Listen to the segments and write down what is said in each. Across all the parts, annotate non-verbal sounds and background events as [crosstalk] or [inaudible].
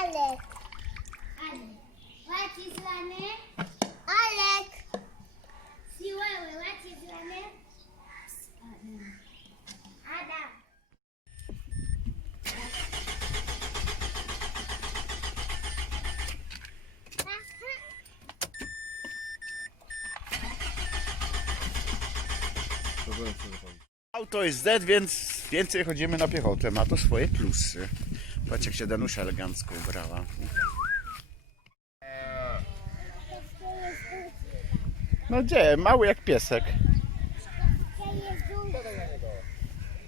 Alek. Alek. What is your name? Alek. See where we is your name? Adam. Auto jest Z, więc więcej chodzimy na piechotę. Ma to swoje plusy. Patrz jak się Danusia elegancko ubrała. No gdzie? Mały jak piesek.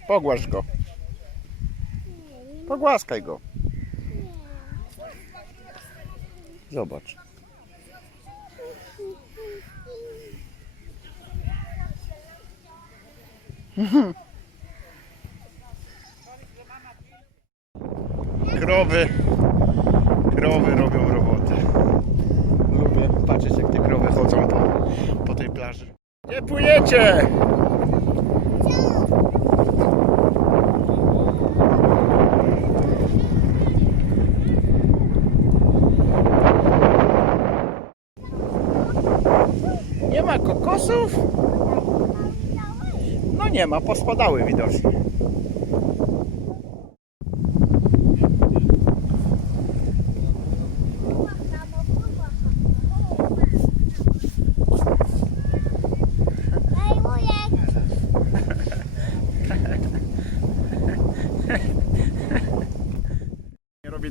Pogłasz go. Pogłaskaj go. Zobacz. [laughs] Krowy. Krowy robią robotę. Lubię patrzeć jak te krowy chodzą po, po tej plaży. Gdzie płyniecie? Nie ma kokosów? No nie ma, pospadały widocznie.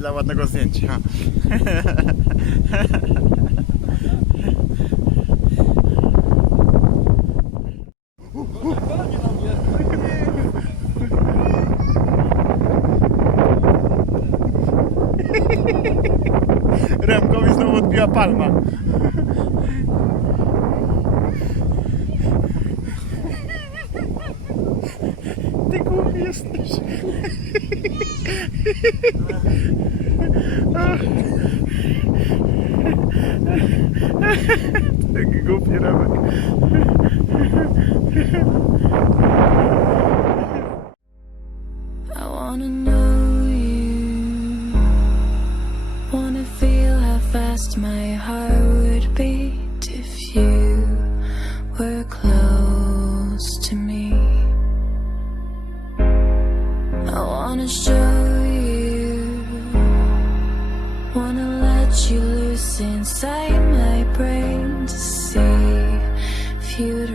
Dla ładnego zdjęcia. Remkowi znowu odbiła palma. I wanna know you. Wanna feel how fast my heart would beat if you were close to me. I wanna show Wanna let you loose inside my brain to see if you'd